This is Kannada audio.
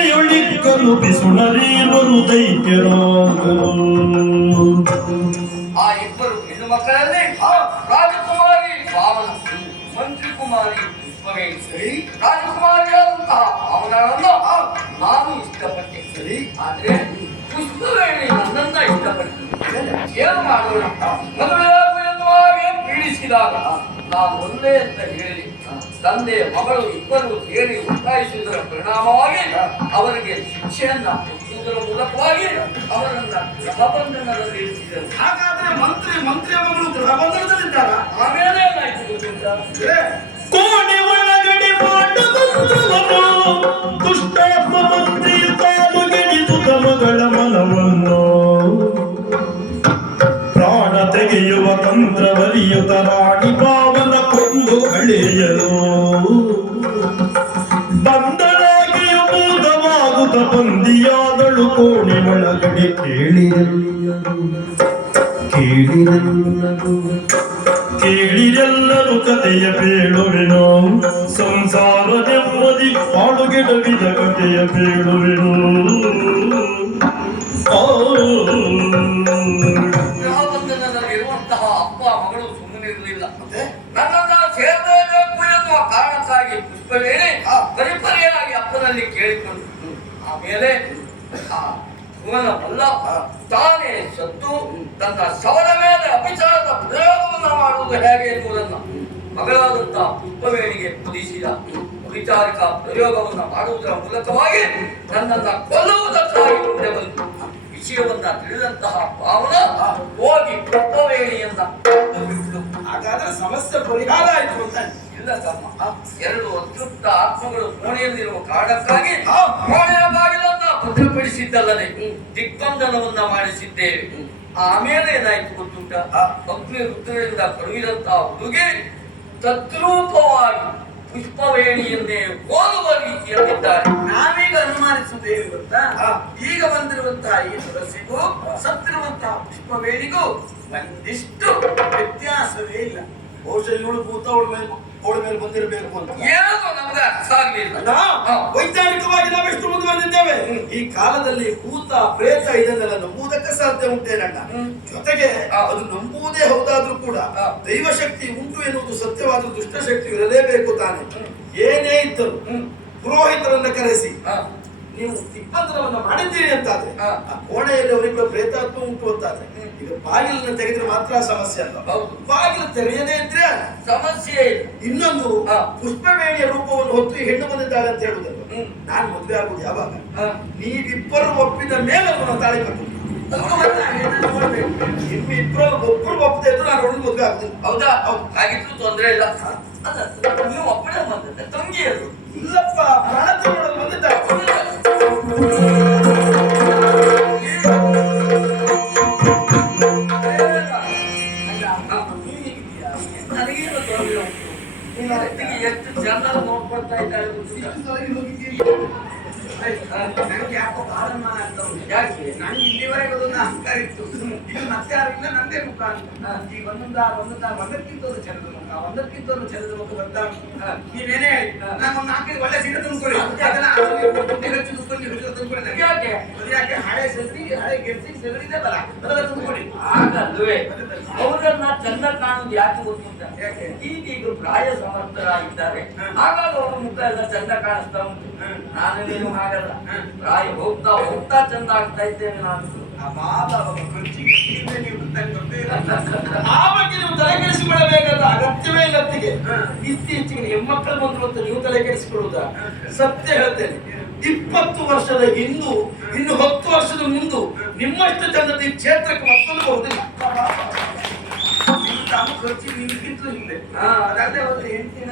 ಮನೆಯೊಳಿಕ್ಕಲು ಬಿಸುಣರೀರ್ವರು ದೈತ್ಯರಾಗರು. ಆ ಇಬ್ಬರು ಹೆಣ್ಣು ಮಕ್ಕಳಲ್ಲಿ ರಾಜಕುಮಾರಿ ಭಾವನ, ಮಂತ್ರಿ ಕುಮಾರಿ ಪುಷ್ಪವೇಣಿ. ಸರಿ, ರಾಜಕುಮಾರಿಯಾದಂತಹ ಭಾವನನ್ನು ನಾನು ಇಷ್ಟಪಟ್ಟೆ. ಸರಿ, ಆದ್ರೆ ಪುಷ್ಪವೇಣಿ ನನ್ನನ್ನ ಇಷ್ಟಪಟ್ಟೆ. ಏನು ಮಾಡೋಣ? ಮದುವೆಯಾಗು ಎನ್ನುವಾಗೆ ಪೀಡಿಸಿದಾಗ ನಾನು ಒಂದೇ ಅಂತ ಹೇಳಿ ತಂದೆ ಮಗಳು ಇಬ್ಬರು ಸೇರಿ ಒತ್ತಾಯಿಸುವುದರ ಪರಿಣಾಮವಾಗಿ ಅವರಿಗೆ ಶಿಕ್ಷೆಯನ್ನ ಕೊಡುವುದರ ಮೂಲಕವಾಗಿ ಅವರನ್ನ ಗೃಹಬಂಧನದಲ್ಲಿ ಇರಿಸಿದರು. ಹಾಗಾದ್ರೆ ಮಂತ್ರಿಯ ಮಗಳು ಗೃಹಬಂಧನದಲ್ಲಿದ್ದಾರ? ಆಮೇಲೆ ಏನಾಯ್ತು ಗೊತ್ತುಂಟಾ? ಕೋಣೆ ಒಳಗಡೆ ಮಾಡುವಂತವನು ದುಷ್ಟಾತ್ಮ ಮಂತ್ರಿ ತಾನು ಗೆಡಿಸುತ್ತ ಮಗಳ ಮನವನ್ನು ಪ್ರಾಣ ತೆಗೆಯುವ ತಂತ್ರವರಿಯುತ ರಾಣಿ ಭಾವನ ಕೊಂದು ಕಳೆಯಲು ಬಂದಳಾಗಿಯೂ ಭೂತವಾಗುತ್ತ ಬಂದಿಯಾದಳು. ಕೋಣೆ ಒಳಗಡೆ ಕೇಳಿರೆಲ್ಲರೂ ಕಥೆಯ ಬೇಳುವೆನು, ಸಂಸಾರ ನೆಮ್ಮದಿ ಪಾಡುಗೆಡವಿದ ಕಥೆಯ ಬೇಳುವೆನು. ಗೃಹಬಂಧನದಲ್ಲಿರುವಂತಹ ಅಪ್ಪ ಮಗಳು ಸುಮ್ಮನಿರಲಿಲ್ಲ. ನನ್ನನ್ನ ಸೇರಲೇಬೇಕು ಎನ್ನುವ ಕಾರಣಕ್ಕಾಗಿ ಪುಷ್ಪವೇಣಿ ಪರಿಪರಿಯಾಗಿ ಅಪ್ಪನಲ್ಲಿ ಕೇಳಿಕೊಂಡು ಆಮೇಲೆ ಭುವನ ಮಲ್ಲ ತಾನೇ ಸತ್ತು ತನ್ನ ಸವರ ಮೇಲೆ ಅಭಿಚಾರದ ಪ್ರಯೋಗವನ್ನು ಮಾಡುವುದು ಹೇಗೆ ಎನ್ನುವುದನ್ನು ಮಗಳಾದಂತಹ ಪುಷ್ಪವೇಣಿಗೆ ಬೋಧಿಸಿದ. ಅಭಿಚಾರಿಕ ಪ್ರಯೋಗವನ್ನು ಮಾಡುವುದರ ಮೂಲಕವಾಗಿ ನನ್ನನ್ನ ಕೊಲ್ಲುವುದಕ್ಕಾಗಿ ಮುಂದೆ ಬಂತು. ವಿಷಯವನ್ನ ತಿಳಿದಂತಹ ಭಾವನ ಹೋಗಿ ಪುಷ್ಪವೇಣಿಯನ್ನ ಬಿಟ್ಟಳು. ಹಾಗಾದ್ರೆ ಸಮಸ್ಯೆ ಪರಿಹಾರ ಆಯ್ತು ಅಂತ? ಇಲ್ಲ ತಮ್ಮ, ಎರಡು ಅತೃಪ್ತ ಆತ್ಮಗಳು ಕೋಣೆಯಲ್ಲಿರುವ ಕಾರಣಕ್ಕಾಗಿ ಕೋಣೆಯ ಬಾಗಿಲನ್ನ ಭದ್ರಪಡಿಸಿದ್ದಲ್ಲದೆ ದಿಗ್ಬಂಧನವನ್ನ ಮಾಡಿಸಿದ್ದೇವೆ. ಆಮೇಲೆ ಏನಾಯ್ತು ಗೊತ್ತುಂಟ? ಅಗ್ನಿ ರುದ್ರರಿಂದ ಕಳುಹಿದಂತಹ ಹುಡುಗಿ ತದ್ರೂಪವಾಗಿ ಪುಷ್ಪವೇಣಿಯನ್ನೇ ಹೋಲುವ ರೀತಿಯಲ್ಲಿದ್ದಾರೆ. ನಾವೀಗ ಅನುಮಾನಿಸುವುದೇನು ಗೊತ್ತಾ? ಈಗ ಬಂದಿರುವಂತಹ ಈ ತುಳಸಿಗೂ ಸತ್ತಿರುವಂತಹ ಪುಷ್ಪವೇಣಿಗೂ ಒಂದಿಷ್ಟು ವ್ಯತ್ಯಾಸವೇ ಇಲ್ಲ. ಬಹುಶಃ ಇವಳು ಭೂತ ಅವಳ ಮೇಲೆ ಬಂದಿರಬೇಕು ಅಂತ ಏನೋ ನಮ್ಗೆ ಅರ್ಥ ಆಗ್ಲಿಲ್ಲ. ವೈಜ್ಞಾನಿಕವಾಗಿ ನಾವೆಷ್ಟು ಮುಂದುವರೆದಿದ್ದೇವೆ. ಈ ಕಾಲದಲ್ಲಿ ಭೂತ ಪ್ರೇತ ಇದನ್ನೆಲ್ಲ ನಂಬುವುದಕ್ಕೆ ಸಾಧ್ಯ ಉಂಟೇನಣ್ಣ. ಜೊತೆಗೆ ಅದು ನಂಬುವುದೇ ಹೌದಾದ್ರೂ ಕೂಡ ದೈವಶಕ್ತಿ ಉಂಟು ಎನ್ನುವುದು ಸತ್ಯವಾದ ದುಷ್ಟಶಕ್ತಿ ಇರಲೇಬೇಕು ತಾನೆ. ಏನೇ ಇದ್ದರು ಪುರೋಹಿತರನ್ನ ಕರೆಸಿ ನೀವು ದಿಗ್ಬಂಧನವನ್ನ ಮಾಡಿದ್ದೀರಿ ಅಂತಾದ್ರೆ ಆ ಕೋಣೆಯಲ್ಲಿ ಅವರಿಬ್ಬರು ಪ್ರೇತಾತ್ಮ ಉಂಟು ಅಂತಾದ್ರೆ ಈಗ ಬಾಗಿಲನ್ನ ತೆಗೆದ್ರೆ ಮಾತ್ರ ಸಮಸ್ಯೆ ಅಲ್ಲ, ಬಾಗಿಲು ತೆರೆಯದೇ ಇದ್ರೆ ಸಮಸ್ಯೆ. ಇನ್ನೊಂದು ಪುಷ್ಪವೇಣಿಯ ರೂಪವನ್ನು ಹೊತ್ತು ಹೆಣ್ಣು ಬಂದಿದ್ದಾಳೆ ಅಂತ ಹೇಳುದಲ್ಲ. ನಾನು ಮದುವೆ ಆಗುದು ಯಾವಾಗ? ನೀವಿಬ್ಬರು ಒಪ್ಪಿದ ಮೇಲೆ ಅವನ ತಾಳಿ ಕಟ್ಟು. ನಿಮ್ಮಿಬ್ಬರು ಒಬ್ಬರು ಒಪ್ಪದೆ ಇದ್ರು ನಾನು ಅವಳು ಮದುವೆ ಆಗುದಿಲ್ಲ. ಹೌದಾ? ಹಾಗಿದ್ರು ತೊಂದರೆ ಇಲ್ಲ. ನೀವು ಒಬ್ಬಳೆ ಬಂದಿದ್ದೆ ತಂಗಿಯರು? ಇಲ್ಲಪ್ಪ, ಪ್ರಾಣತಿ ನೋಡಲು ಬಂದಿದ್ದಾರೆ. ಎಷ್ಟು ಜನ ನೋಡ್ಕೊಳ್ತಾ ಇದ್ದಾರೆ. ನನಗೆ ಯಾಕೋ ಕಾಲಮಾನ ಅಂತ ಉಂಟು. ಯಾಕೆ? ನನಗೆ ಇಲ್ಲಿವರೆಗೆ ಅದೊಂದು ಅಹಂಕಾರ ಇತ್ತು. ಇದು ಮತ್ತೆ ಯಾರಿಲ್ಲ ನಂದೇ ಮುಖ ಅಂತ. ಈ ಒಂದಕ್ಕಿಂತ ಒಂದು ಚಲದ ಮುಖ, ಒಂದಕ್ಕಿಂತ ಒಂದು ಚಲದ ಮುಖ ಬರ್ತಾ ಉಂಟು. ನೀವೇನೇ ಹೇಳಿ ನಾನು ಒಂದು 4 ಒಳ್ಳೆ ಸೀರೆ ತಂದ್ಕೊಳ್ಳಿ, ಅದನ್ನ ಹೆಚ್ಚು ತಂದ್ಕೊಳ್ಳಿ. ಯಾಕೆ? ಯಾಕೆ? ಹಳೆ ಗೆಲ್ಸಿ ಸೆಗರಿದೆ ಬರ ಅದೆಲ್ಲ ತಂದ್ಕೊಳ್ಳಿ. ಹಾಗಲ್ವೇ ಅವರನ್ನ ಚಂದ ಕಾಣುದು ಯಾಕೆ ಗೊತ್ತುಂಟ? ಈಗೀಗ ಪ್ರಾಯ ಸಮರ್ಥರಾಗಿದ್ದಾರೆ, ಹಾಗಾಗಿ ಅವರ ಮುಖ ಎಲ್ಲ ಚಂದ ಕಾಣಿಸ್ತಾ ಉಂಟು. ನಾನೇನು ಹಾಗಲ್ಲ, ಪ್ರಾಯ ಹೋಗ್ತಾ ಹೋಗ್ತಾ ಚಂದ ಆಗ್ತಾ ಇದ್ದೇನೆ ನಾನು. ಆ ಬಗ್ಗೆ ನೀವು ತಲೆ ಕೆಡಿಸಿಕೊಳ್ಳಬೇಕಾದ ಅಗತ್ಯವೇ ಇಲ್ಲ. ಇತ್ತೀಚೆಗೆ ಹೆಣ್ಮಕ್ಕಳು ಬಂದ್ರು ಅಂತ ನೀವು ತಲೆ ಕೆಡಿಸಿಕೊಳ್ಳುವುದಾ? ಸತ್ಯ ಹೇಳ್ತೇನೆ, 20 ವರ್ಷದ ಹಿಂದೂ ಇನ್ನು 10 ವರ್ಷದ ಮುಂದು ನಿಮ್ಮಷ್ಟು ಚಂದದ ಈ ಕ್ಷೇತ್ರಕ್ಕೆ ಮತ್ತೊಂದು ಬರುವುದಿಲ್ಲ. ಖರ್ಚಿಗೆ ನಿಮ್ಗಿಂತಲೂ ಹಿಂದೆ ಅದಲ್ಲದೆ ಒಂದು 8 ದಿನ